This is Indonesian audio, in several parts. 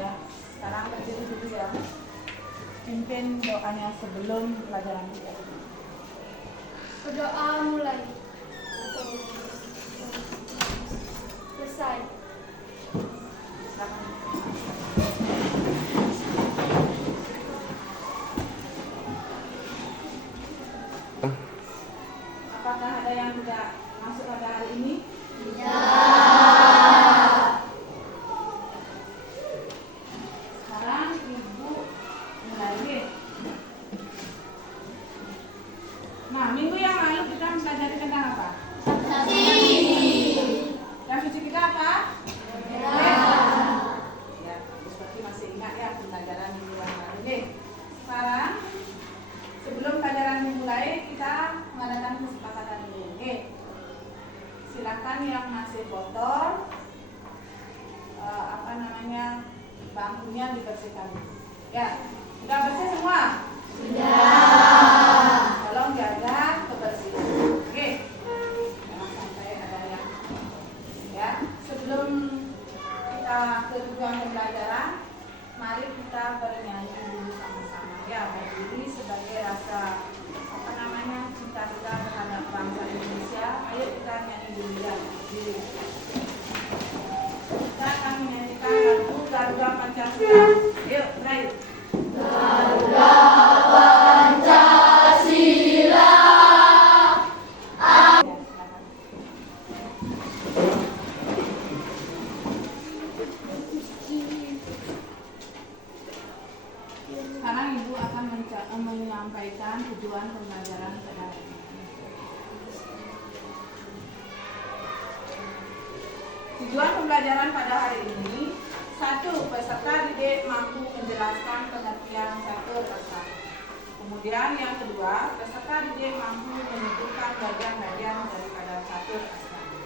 ya. Sekarang berdiri dulu ya. Pimpin doanya sebelum pelajaran kita. Berdoa mulai. Selesai. Apakah ada yang tidak masuk pada hari ini? Ya. Sekarang Ibu mulai. Nah, minggu yang lalu kita mempelajari tentang apa? Yang suci kita apa? Ya, seperti masih ingat ya pelajaran minggu yang lalu. Oke, sekarang sebelum pelajaran dimulai kita mengadakan kesepakatan dulu. Oke, silakan yang masih kotor, bangkunya dibersihkan. Ya, sudah bersih semua? Sudah. Tolong jaga kebersihan. Oke, jangan sampai ada yang ya. Sebelum kita ke tujuan pembelajaran, mari kita bernyanyi dulu sama-sama ya, berdiri sebagai rasa cinta kita terhadap bangsa Indonesia. Ayo kita nyanyi dulu ya. Kita akan menyanyikan lagu Garuda Pancasila. Yuk, mulai. Garuda Pancasila. Sekarang Ibu akan menyampaikan tujuan pembelajaran pada hari ini. Tujuan pembelajaran pada hari ini: 1. Peserta didik mampu menjelaskan pengertian catur asrama. Kemudian yang kedua, peserta didik mampu menyebutkan bagian-bagian daripada catur asrama.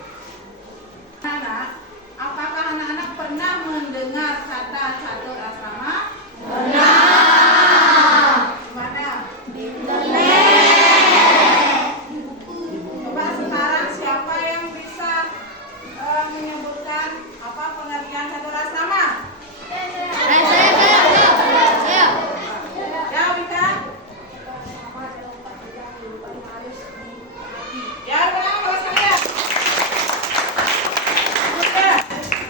Anak, apakah anak-anak pernah mendengar kata catur asrama? Pernah. Mana? Di internet. Coba sekarang siapa yang bisa menyebutkan apa pengertian catur asrama? Saya. Ya, Wika. Ya, benar kalau sekalian. Oke.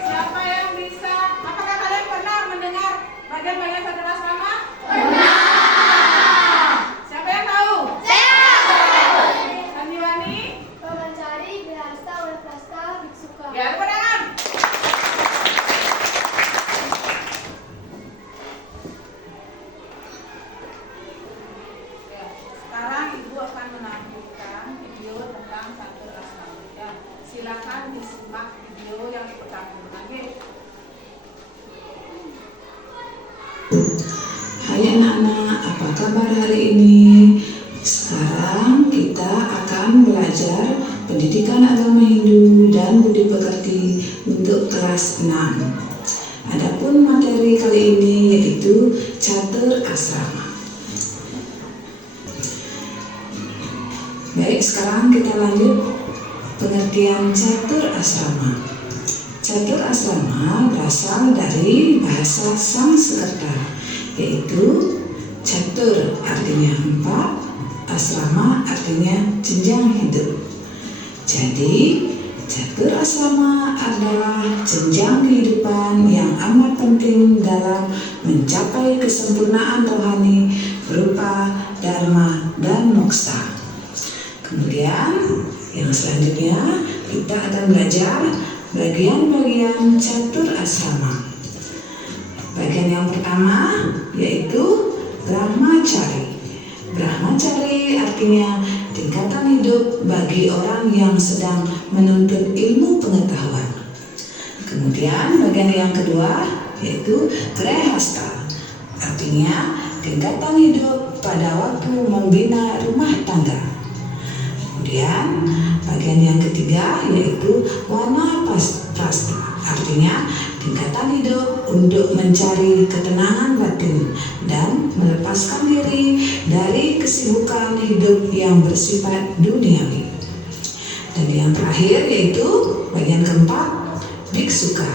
Siapa yang bisa? Apakah kalian pernah mendengar bagian-bagian catur asrama? Pernah. Siapa yang tahu? Saya. Sandiwani? Mencari Behasta oleh Prasta Biksuka. Ya, kebenaran. Ya, sekarang Ibu akan menampilkan video tentang catur asrama. Ya, silakan disimak video yang pertama. Oke. Hai anak-anak, apa kabar hari ini? Sekarang kita akan belajar pendidikan agama Hindu dan budi pekerti untuk kelas 6. Adapun materi kali ini yaitu catur asrama. Baik, sekarang kita lanjut pengertian catur asrama. Catur asrama berasal dari bahasa Sanskerta, yaitu catur artinya 4, asrama artinya jenjang hidup. Jadi, catur asrama adalah jenjang kehidupan yang amat penting dalam mencapai kesempurnaan rohani berupa dharma dan moksa. Kemudian, yang selanjutnya kita akan belajar bagian-bagian catur asrama. Bagian yang pertama yaitu Brahmacari. Brahmacari artinya tingkatan hidup bagi orang yang sedang menuntut ilmu pengetahuan. Kemudian bagian yang kedua yaitu Grehasta. Artinya tingkatan hidup pada waktu membina rumah tangga. Kemudian bagian yang ketiga yaitu Vanaprastha. Artinya tingkatan hidup untuk mencari ketenangan batin dan melepaskan diri dari kesibukan hidup yang bersifat duniawi. Dan yang terakhir yaitu bagian keempat Biksuka.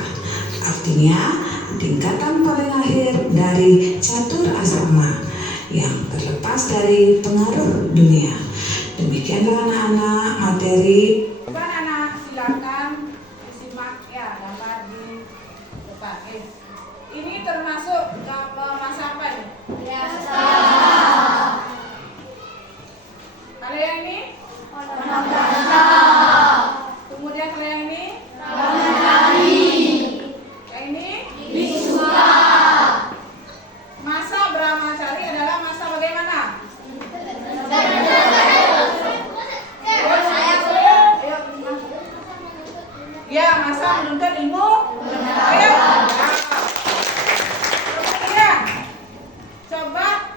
Artinya tingkatan paling akhir dari catur asrama yang terlepas dari pengaruh dunia. Demikianlah anak-anak materi. Anak-anak silakan disimak ya gambar di depan. Ini termasuk masa apa ini? Biasa. Kalau yang ini? Biasa. Kemudian kalau yang ini? Yang ini? Biksuka. Masa Brahmacari adalah masa bagaimana? Ya, masa menuntut ilmu. Ayo. Kemudian coba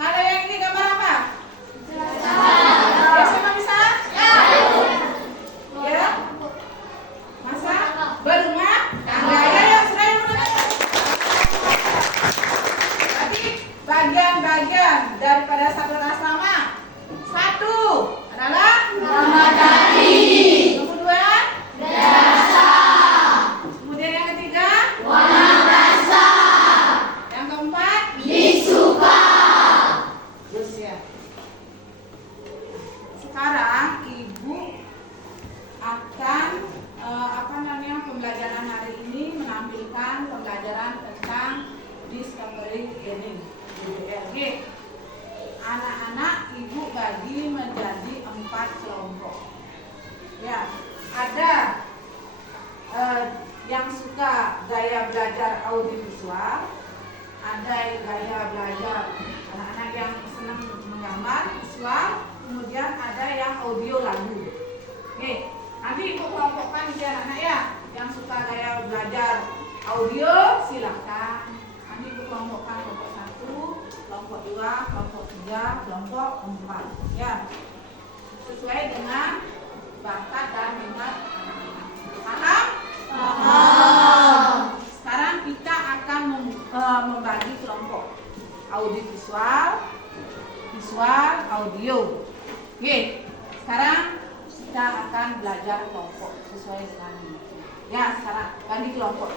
kalau yang ini gambar apa? Ya, siapa bisa? Ya. Masa berumah tangga. Ya, sudah yang menentukan. Jadi bagian-bagian daripada satu asrama. Satu adalah Brahmacari. kemudian Biasa. kemudian yang ketiga, Wanaprastha. yang keempat, Biksuka. terus ya. Sekarang ibu akan pembelajaran hari ini menampilkan pembelajaran tentang discovery learning (DLG). Anak-anak ibu bagi menjadi 4 kelompok. Ya, ada yang suka gaya belajar audiovisual, ada gaya belajar anak-anak yang senang menggambar visual, kemudian ada yang audio lagu. Oke, nanti ibu kelompokkan di anak-anak ya. Yang suka gaya belajar audio silakan. Nanti ibu kelompokkan kelompok 1, kelompok 2, kelompok 3, kelompok 4. Ya, sesuai dengan bakat dan minat anak-anak. Paham? Paham. Sekarang kita akan membagi kelompok audiovisual, visual, audio. Oke, sekarang kita akan belajar kelompok sesuai dengan ini. Ya, sekarang bagi kelompok.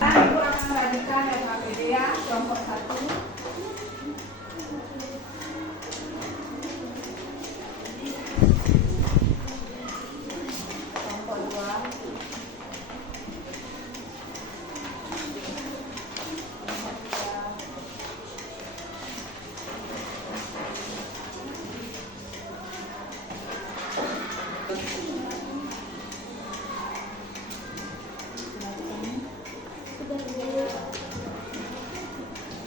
Sekarang ibu akan merajikan LKPD ya, kelompok 1. Kelompok 2.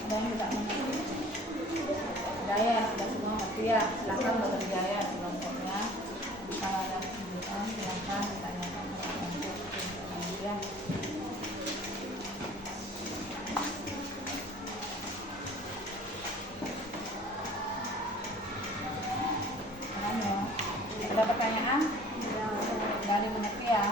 Ada yang tidak mengerti? Ada ya, sudah semua ngerti ya. Silakan bekerja ya di kelompoknya. Kalau ada kesulitan silakan ditanyakan ke kelompok. Ya. Ada pertanyaan? Tidak ada yang mengerti ya?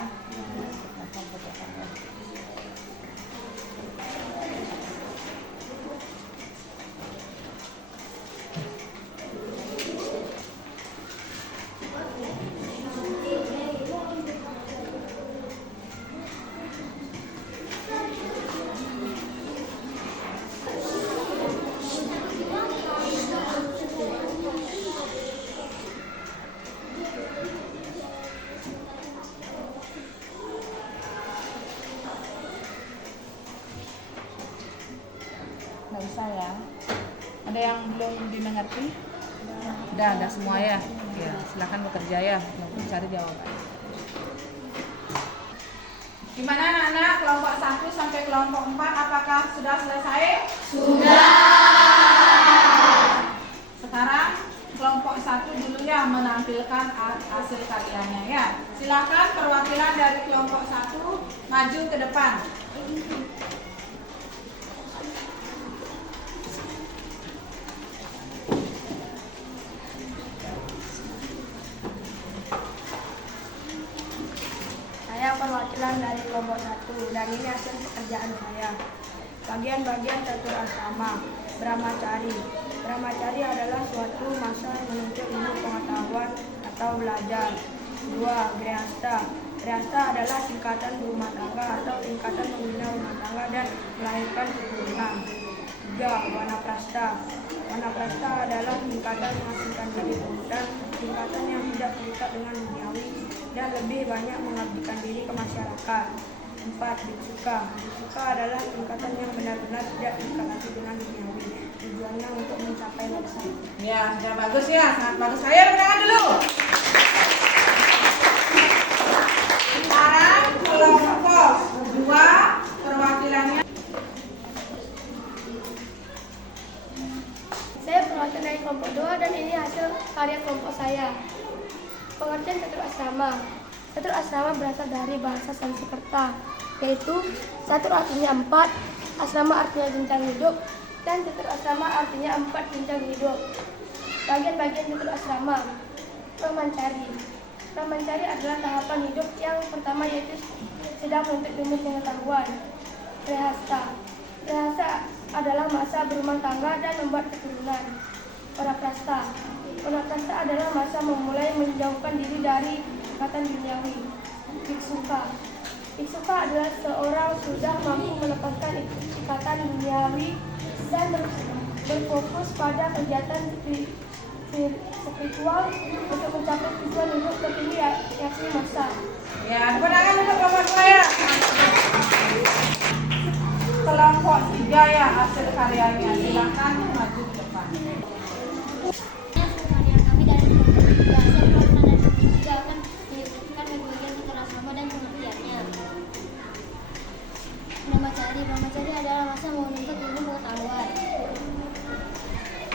Nggak usah ya. Ada yang belum dimengerti? Udah semua ya. Ya, silakan bekerja ya, mencari jawaban. Gimana anak-anak kelompok 1 sampai kelompok 4 apakah sudah selesai? Sudah. Sekarang kelompok 1 dulu ya menampilkan hasil karyanya ya. Silakan perwakilan dari kelompok 1 maju ke depan. Saya perwakilan dari kelompok 1 dan ini hasil pekerjaan saya. Bagian-bagian catur asrama. Brahmacari. Brahmacari adalah suatu masa menuntut ilmu pengetahuan atau belajar. 2. Grihastha Grihasta. Grihasta adalah tingkatan rumah tangga atau tingkatan membina rumah tangga dan melahirkan keturunan. 3. Wanaprastha. Wanaprastha adalah tingkatan menghasilkan diri dan tingkatan yang tidak terikat dengan duniawi dan lebih banyak mengabdikan diri ke masyarakat. 4. Biksuka. Biksuka adalah tingkatan yang benar-benar tidak terikat lagi dengan duniawi. Tujuannya untuk mencapai laksa. Ya, sudah bagus ya, sangat bagus. Saya tangan dulu. Sekarang kelompok 2 perwakilannya. Saya perwakilan dari kelompok 2 dan ini hasil karya kelompok saya. Pengertian catur asrama. Catur asrama berasal dari bahasa Sanskerta, yaitu catur artinya 4, asrama artinya jenjang hidup, dan catur asrama artinya 4 jenjang hidup. Bagian-bagian catur asrama. Brahmacari. Brahmacari adalah tahapan hidup yang pertama, yaitu sedang menuntut ilmu pengetahuan. Grihasta. Grihasta adalah masa berumah tangga dan membuat keturunan. Wanaprastha. Wanaprastha adalah masa memulai menjauhkan diri dari ikatan duniawi. Biksuka. Biksuka adalah seorang sudah mampu melepaskan ikatan duniawi dan berfokus pada kegiatan spiritual untuk mencapai tujuan hidup tertinggi, yakni masa. Ya, tepuk tangan untuk kelompok saya. Kelompok 3 ya hasil karyanya. Silakan maju ke depan. Karya kami dari kelompok 3. Saya perwakilan dari kelompok 3 akan menyebutkan bagian catur asrama dan pengertiannya. Brahmacari. Brahmacari adalah masa menuntut ilmu pengetahuan.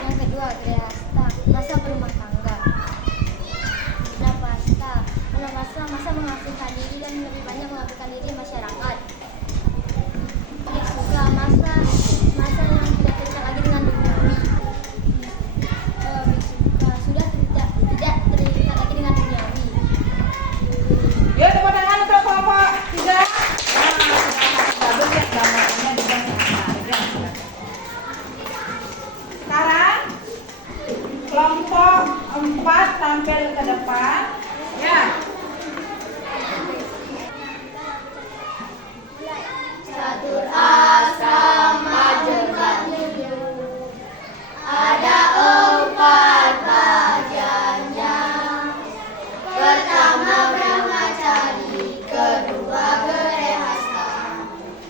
Yang kedua, Grihasta, masa berumah tangga. Wanaprastha. Wanaprastha masa menghasilkan diri dan lebih banyak mengabdikan diri masyarakat. Biksuka, masa yang tidak terikat lagi dengan duniawi. Biksuka sudah tidak terikat lagi dengan duniawi. Ya, tepuk tangan untuk kelompok 3. Bagus ya, gambarnya juga menarik ya. Sekarang kelompok 4 tampil ke depan. Ya. Catur asrama jebat ada 4 bagiannya. Pertama brahmacari, kedua grihasta,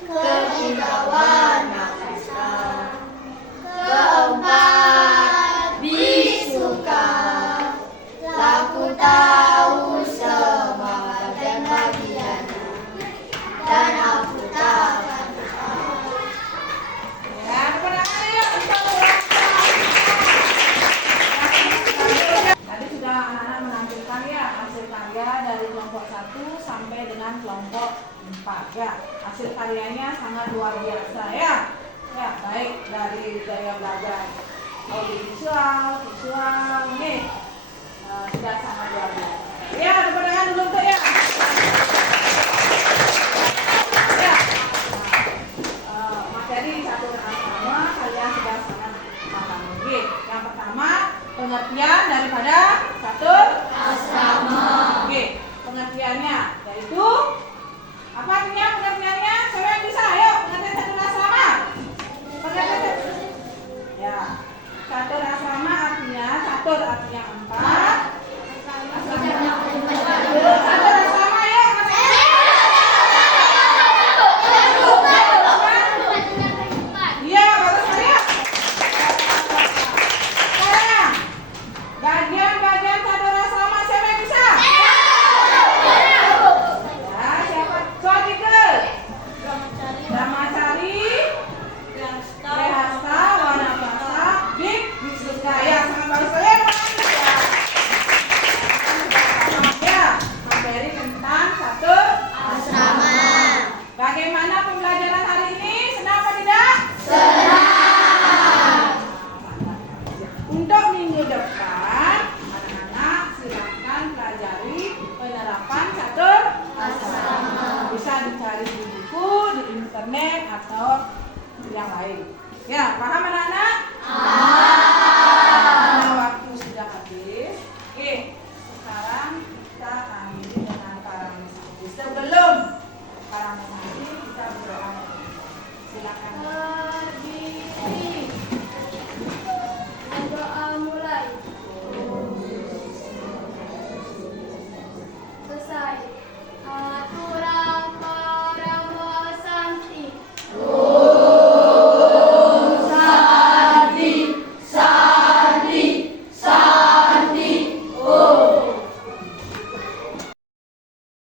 ketiga wanaprastha, keempat biksuka. Laku tahu semua bagian-bagiannya dan aku takkan lupa. Ya, tepuk tangan yuk untuk Tadi sudah anak-anak menampilkan ya hasil karya dari kelompok 1 sampai dengan kelompok 4 ya. Hasil karyanya sangat luar biasa ya. Ya, baik dari gaya belajar audiovisual, visual, ini sudah sangat luar biasa. Ya, tepuk tangan dulu untuk ya. Ya, materi catur asrama kalian sudah sangat paham. Oke, yang pertama pengertian daripada catur asrama. Oke, pengertiannya yaitu apa artinya pengertiannya? Siapa yang bisa? Ayo, pengertian catur asrama. Pengertian. Ya, catur asrama artinya catur artinya 4. Catur asrama ya. Iya, bagus sekali ya. Sekarang bagian-bagian catur asrama siapa yang bisa? Ya, siapa? Soal 3. Brahmacari, Grihasta, Wanaprastha, Biksuka. Ya, sangat bagus sekali ya. Ya, materi tentang catur asrama. Bagaimana pembelajaran hari ini? Senang apa tidak? Senang. Untuk minggu depan, anak-anak silakan pelajari penerapan catur asrama. Bisa dicari di buku, di internet atau yang lain. Ya, paham anak-anak? Paham. Karena waktu sudah habis. Oke.